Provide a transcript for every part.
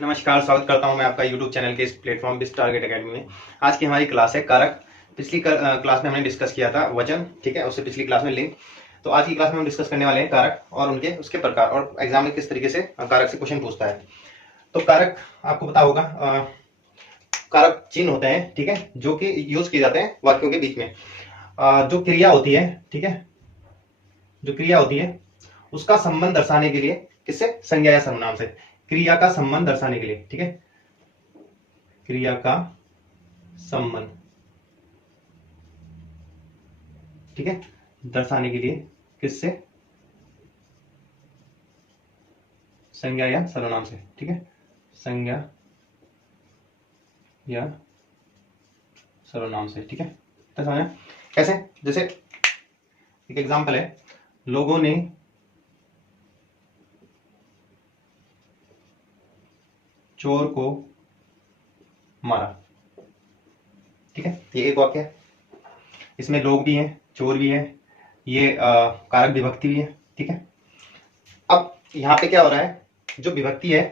नमस्कार, स्वागत करता हूं मैं आपका YouTube चैनल के इस प्लेटफॉर्म बिस टारगेट एकेडमी में। आज की हमारी क्लास है कारक। पिछली क्लास में हमने डिस्कस किया था वजन, ठीक है, उससे पिछली क्लास में लिंक। तो आज की क्लास में हम डिस्कस करने वाले हैं कारक और उनके उसके प्रकार और एग्जाम में किस तरीके से कारक से क्वेश्चन पूछता है। तो कारक आपको पता होगा, कारक चिन्ह होते हैं, ठीक है, जो कि यूज किए जाते हैं वाक्यों के बीच में। जो क्रिया होती है, ठीक है, जो क्रिया होती है उसका संबंध दर्शाने के लिए किससे, संज्ञा या सर्वनाम से। क्रिया का संबंध दर्शाने के लिए, ठीक है, क्रिया का संबंध, ठीक है, दर्शाने के लिए किससे, संज्ञा या सर्वनाम से, ठीक है, संज्ञा या सर्वनाम से, ठीक है। तो समझ कैसे, जैसे एक एग्जांपल है, लोगों ने चोर को मारा, ठीक है, ये एक वाक्य है। इसमें लोग भी हैं, चोर भी है, ये कारक विभक्ति भी है, ठीक है। अब यहाँ पे क्या हो रहा है, जो विभक्ति है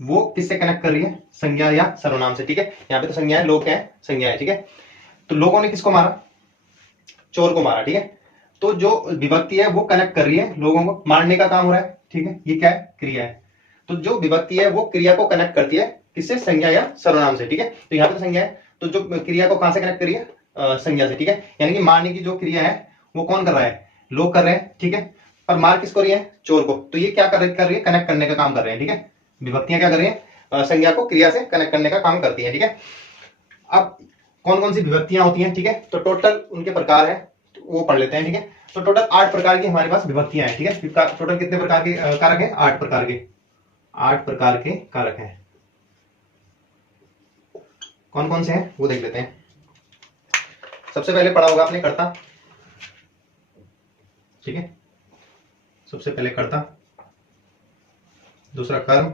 वो किससे कनेक्ट कर रही है, संज्ञा या सर्वनाम से, ठीक है। यहाँ पे तो संज्ञा है, लोग क्या है, संज्ञा है, ठीक है। तो लोगों ने किसको मारा, चोर को मारा, ठीक है। तो जो विभक्ति है वो कनेक्ट कर रही है, लोगों को मारने का काम हो रहा है, ठीक है, ये क्या है, क्रिया है। तो जो विभक्ति है वो क्रिया को कनेक्ट करती है किससे, संज्ञा या सर्वनाम से, ठीक है। तो यहाँ पे तो संज्ञा है, तो जो क्रिया को कहां से कनेक्ट करिए, संज्ञा से, ठीक है। यानी कि मारने की जो क्रिया है वो कौन कर रहा है, लोग कर रहे हैं, ठीक है। पर मार किसको रही है, चोर को। तो ये क्या कर रही है, कनेक्ट करने का काम कर रहे हैं, ठीक है। विभक्तियां क्या कर रही है, संज्ञा को क्रिया से कनेक्ट करने का काम करती है, ठीक है। अब कौन कौन सी विभक्तियां होती हैं, ठीक है, तो टोटल उनके प्रकार है, तो वो पढ़ लेते हैं, ठीक है। तो टोटल 8 प्रकार की हमारे पास विभक्तियां हैं, ठीक है। टोटल कितने प्रकार के कारक हैं, 8 प्रकार के, 8 प्रकार के कारक हैं। कौन कौन से हैं वो देख लेते हैं। सबसे पहले पढ़ा होगा आपने कर्ता, ठीक है, सबसे पहले कर्ता, दूसरा कर्म,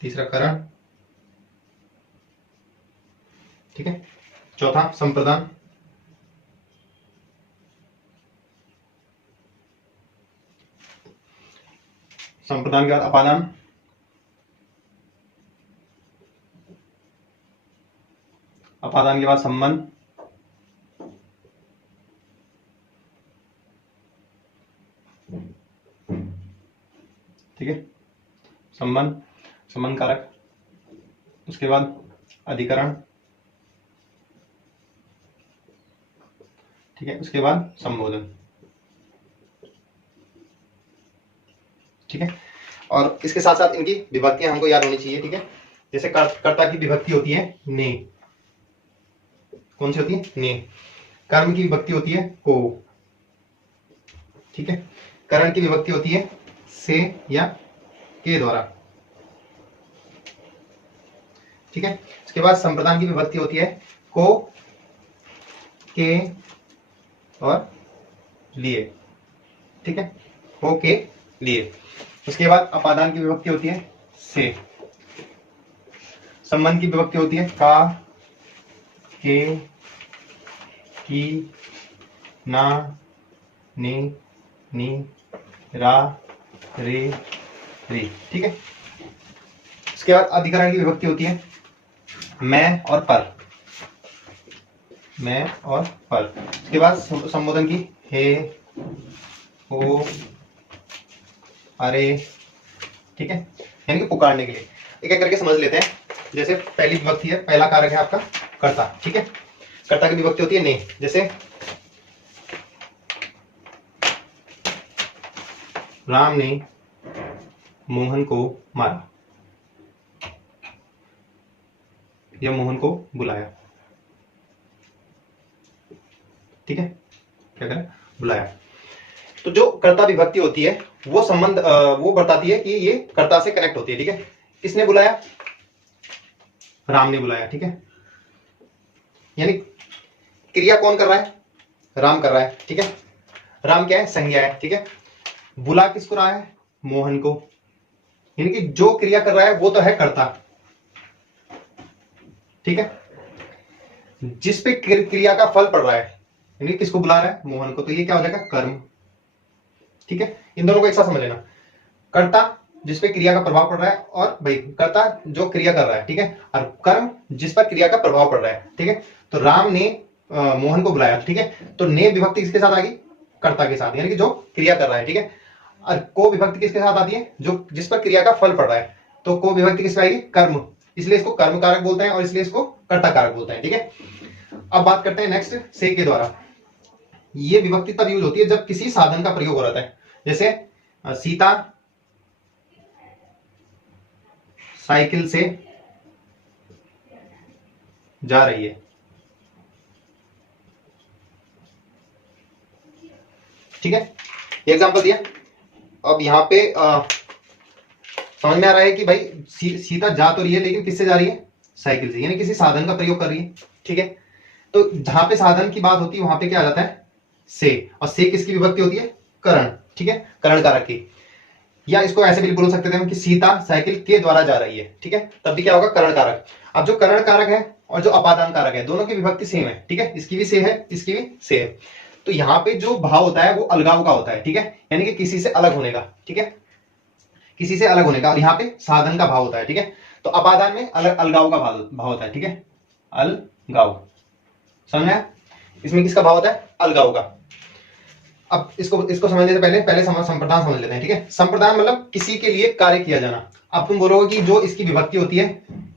तीसरा करण, ठीक है, चौथा संप्रदान, संप्रदान के बाद अपादान, अपादान के बाद संबंध, ठीक है, संबंध, संबंध कारक, उसके बाद अधिकरण, ठीक है, उसके बाद संबोधन, ठीक है। और इसके साथ साथ इनकी विभक्तियां हमको याद होनी चाहिए, ठीक है। जैसे कर्ता की विभक्ति होती है ने, कौन सी होती है, ने। कर्म की विभक्ति होती है को, ठीक है। करण की विभक्ति होती है से या के द्वारा, ठीक है। इसके बाद संप्रदान की विभक्ति होती है को, के और लिए, ठीक है, को के लिए। उसके बाद अपादान की विभक्ति होती है से। संबंध की विभक्ति होती है का, के, की, ना, ने, नी, रा, रे, रे, ठीक है। इसके बाद अधिकरण की विभक्ति होती है मैं और पर, मैं और पर। इसके बाद संबोधन की हे, हो, अरे, ठीक है, यानी कि पुकारने के लिए। एक एक करके समझ लेते हैं। जैसे पहली विभक्ति है, पहला कारक है आपका कर्ता, ठीक है। कर्ता की विभक्ति होती है ने। जैसे राम ने मोहन को मारा या मोहन को बुलाया, ठीक है, क्या करें, बुलाया। तो जो कर्ता विभक्ति होती है वो संबंध वो बताती है कि ये कर्ता से कनेक्ट होती है, ठीक है। किसने बुलाया, राम ने बुलाया, ठीक है। यानी क्रिया कौन कर रहा है, राम कर रहा है, ठीक है। राम क्या है, संज्ञा है, ठीक है। बुला किसको रहा है, मोहन को। यानी कि जो क्रिया कर रहा है वो तो है कर्ता, ठीक है। जिस पे क्रिया का फल पड़ रहा है, यानी किसको बुला रहा है, मोहन को, तो ये क्या हो जाएगा, कर्म, ठीक है। इन दोनों को एक साथ समझ लेना। कर्ता जिस पे क्रिया का प्रभाव पड़ रहा है, और भाई कर्ता जो क्रिया कर रहा है, ठीक है, और कर्म जिस पर क्रिया का प्रभाव पड़ रहा है, ठीक है। तो राम ने मोहन को बुलाया, ठीक है, तो ने विभक्ति किसके साथ आ गई, कर्ता के साथ, यानी कि जो क्रिया कर रहा है, ठीक है। और को विभक्ति किसके साथ आती है, जो जिस पर क्रिया का फल पड़ रहा है, तो को विभक्ति किस पे आएगी, कर्म, इसलिए इसको कर्म कारक बोलते हैं और इसलिए इसको कर्ता कारक बोलते हैं, ठीक है। अब बात करते हैं नेक्स्ट से के द्वारा। ये विभक्ति तब यूज होती है जब किसी साधन का प्रयोग हो रहा है, जैसे सीता साइकिल से जा रही है, ठीक है, एग्जांपल दिया। अब यहां पे समझ में आ रहा है कि भाई सीता जा तो रही है लेकिन किससे जा रही है, साइकिल से, यानी किसी साधन का प्रयोग कर रही है, ठीक है। तो जहां पे साधन की बात होती है वहां पे क्या आ जाता है, से, और से किसकी विभक्ति होती है, करण, ठीक है, करण कारक की। या इसको ऐसे भी बोल सकते थे हम कि सीता साइकिल के द्वारा जा रही है, ठीक है, तब भी क्या होगा, करण कारक। अब जो करण कारक है और जो अपादान कारक है, दोनों की विभक्ति सेम है, ठीक है, इसकी भी से है, इसकी भी से है। तो यहाँ पे जो भाव होता है वो अलगाव का होता है, ठीक है, यानी कि किसी से अलग होने का, ठीक है, किसी से अलग होने का, और यहाँ पे साधन का भाव होता है, ठीक है। तो अपादान में अलगाव का भाव होता है, ठीक है, अलगाव, समझ में? इसमें किसका भाव होता है, अलगाव का। अब इसको समझने से पहले संप्रदान समझ लेते हैं, ठीक है। संप्रदान मतलब किसी के लिए कार्य किया जाना। अब तुम बोलोगे कि जो इसकी विभक्ति होती है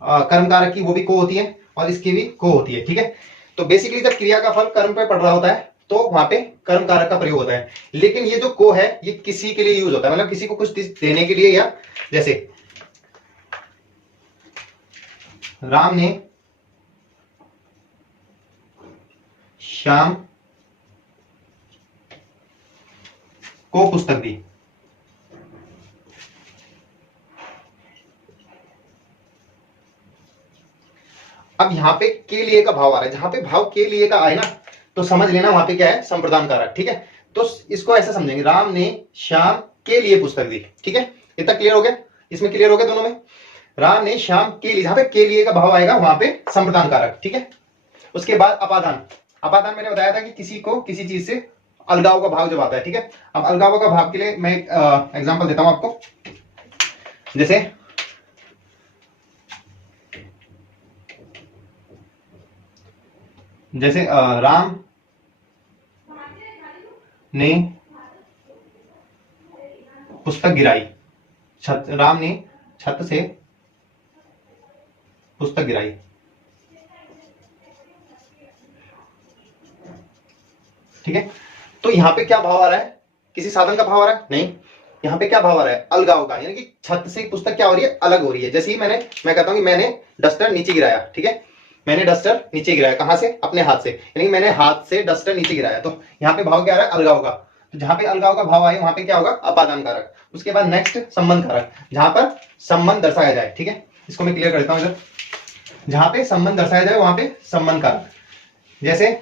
कर्म कारक की, वो भी को होती है और इसकी भी को होती है, ठीक है। तो बेसिकली जब क्रिया का फल कर्म पे पड़ रहा होता है तो वहां पे कर्म कारक का प्रयोग होता है। लेकिन ये जो को है ये किसी के लिए यूज होता है, मतलब किसी को कुछ देने के लिए, या जैसे राम ने श्याम को पुस्तक दी। अब यहां पे के लिए का भाव आ रहा है, जहां पे भाव के लिए का आए ना तो समझ लेना वहां पे क्या है, संप्रदान कारक, ठीक है। तो इसको ऐसे समझेंगे, राम ने श्याम के लिए पुस्तक दी, ठीक है, इतना क्लियर हो गया, इसमें क्लियर हो गया दोनों में। राम ने श्याम के लिए, जहां पे के लिए का भाव आएगा वहां पे संप्रदान कारक, ठीक है। उसके बाद अपादान, अपादान मैंने बताया था कि किसी को किसी चीज से अलगाव का भाव जब आता है, ठीक है। अब अलगाव का भाव के लिए मैं एग्जांपल देता हूं आपको, जैसे राम ने पुस्तक गिराई, राम ने छत से पुस्तक गिराई, ठीक है। तो यहां पे क्या भाव आ रहा है, किसी साधन का भाव आ रहा है, नहीं, यहां पे क्या भाव आ रहा है, अलगाव का, यानी कि छत से पुस्तक क्या हो रही है, अलग हो रही है। जैसे ही मैं कहता हूं कि मैंने डस्टर नीचे गिराया, ठीक है, मैंने डस्टर नीचे गिराया, कहां से, अपने हाथ से, यानी मैंने हाथ से डस्टर नीचे गिराया। तो यहाँ पे भाव क्या आ रहा है, अलगाव का। तो जहां पे अलगाव का भाव आए वहां पे क्या होगा, अपादान कारक। उसके बाद नेक्स्ट संबंध कारक, जहां पर संबंध दर्शाया जाए, ठीक है, इसको मैं क्लियर करता हूं इधर। जहां पे संबंध दर्शाया जाए वहां पे संबंध कारक, जैसे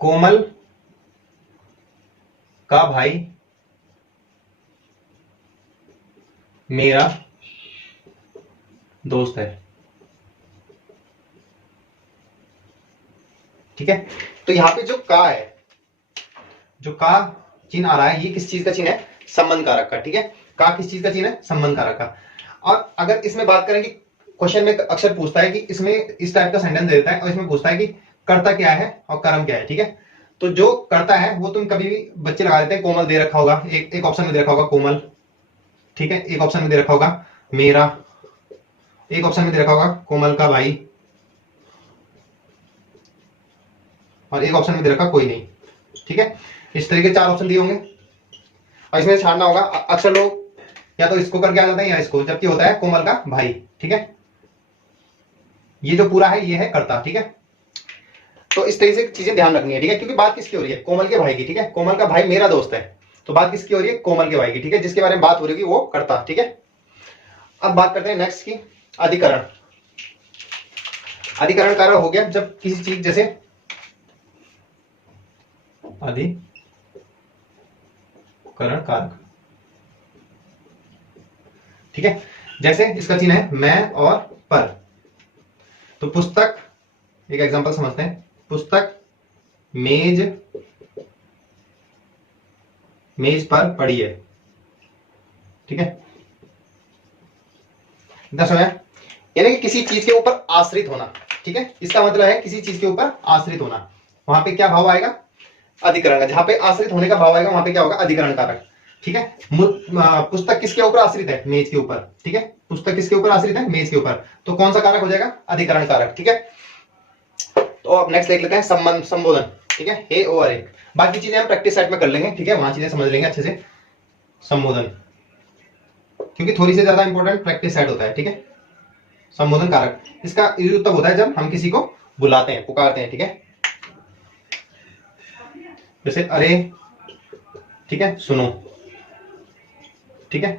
कोमल का भाई मेरा दोस्त है, ठीक है। तो यहां पे जो का है, जो का चिन्ह आ रहा है, ये किस चीज का चिन्ह है, संबंध कारक का, ठीक है। का किस चीज का चिन्ह है, संबंध कारक का। और अगर इसमें बात करें कि क्वेश्चन में अक्सर पूछता है कि इसमें इस टाइप का सेंटेंस दे देता है और इसमें पूछता है कि कर्ता क्या है और कर्म क्या है, ठीक है। तो जो कर्ता है वो तुम कभी भी बच्चे लगा देते हैं, कोमल दे रखा होगा, एक ऑप्शन में दे रखा होगा कोमल, ठीक है, एक ऑप्शन में दे रखा होगा मेरा, एक ऑप्शन में दे रखा होगा कोमल का भाई, और एक ऑप्शन में दे रखा कोई नहीं, ठीक है। इस तरीके 4 ऑप्शन दिए होंगे और इसमें छाड़ना होगा। अक्सर लोग या तो इसको करके आ जाते हैं या इसको, जबकि होता है कोमल का भाई, ठीक है। ये जो पूरा है ये है कर्ता, ठीक है। तो इस तरीके से चीजें ध्यान रखनी है, ठीक है, क्योंकि बात किसकी हो रही है, कोमल के भाई की, ठीक है। कोमल का भाई मेरा दोस्त है, तो बात किसकी हो रही है, कोमल के भाई की, ठीक है, जिसके बारे में बात हो रही है वो कर्ता, ठीक है। अब बात करते हैं नेक्स्ट की, अधिकरण। अधिकरण कारक हो गया जब किसी चीज, जैसे अधिकरण कारक, ठीक है। जैसे इसका चिन्ह है मैं और पर, तो पुस्तक, एक एग्जांपल समझते हैं, पुस्तक, मेज, मेज पर पड़ी है। ठीक है, इतना समझ आया? यानी कि किसी चीज के ऊपर आश्रित होना। ठीक है, इसका मतलब है किसी चीज के ऊपर आश्रित होना। वहां पे क्या भाव आएगा? अधिकरण का। जहां पे आश्रित होने का भाव आएगा वहां पे क्या होगा? अधिकरण कारक। ठीक है, पुस्तक किसके ऊपर आश्रित है? मेज के ऊपर। ठीक है, पुस्तक किसके ऊपर आश्रित है? मेज के ऊपर। तो कौन सा कारक हो जाएगा? अधिकरण कारक। ठीक है, तो अब नेक्स्ट देख लेते हैं संबंध, संबोधन। ठीक है, हे ओ अरे। बाकी चीजें हम प्रैक्टिस सेट में कर लेंगे। ठीक है, वहां चीजें समझ लेंगे अच्छे से। संबोधन, क्योंकि थोड़ी सी ज्यादा इंपॉर्टेंट प्रैक्टिस सेट होता है। ठीक है, संबोधन कारक, इसका यूज तब होता है जब हम किसी को बुलाते हैं, पुकारते हैं। ठीक है, जैसे अरे, ठीक है, सुनो। ठीक है,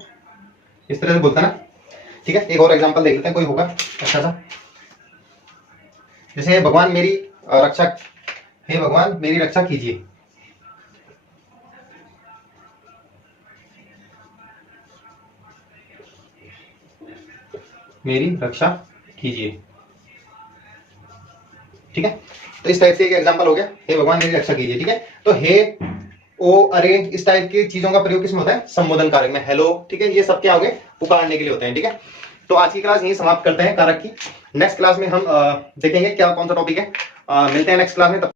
इस तरह से बोलता ना। ठीक है, एक और एग्जांपल देख लेते हैं, कोई होगा अच्छा सा। जैसे भगवान मेरी रक्षा, हे भगवान मेरी रक्षा कीजिए। मेरी रक्षा कीजिए। ठीक है, तो इस टाइप से एक एग्जांपल हो गया, हे भगवान मेरी रक्षा कीजिए। ठीक है, तो हे ओ अरे इस टाइप की चीजों का प्रयोग किसमें होता है? संबोधन कारक में। हेलो, ठीक है, ये सब क्या हो गए? पुकारने के लिए होते हैं। ठीक है, तो आज की क्लास यही समाप्त करते हैं कारक की। नेक्स्ट क्लास में हम देखेंगे क्या कौन सा टॉपिक है। मिलते हैं नेक्स्ट क्लास में। तब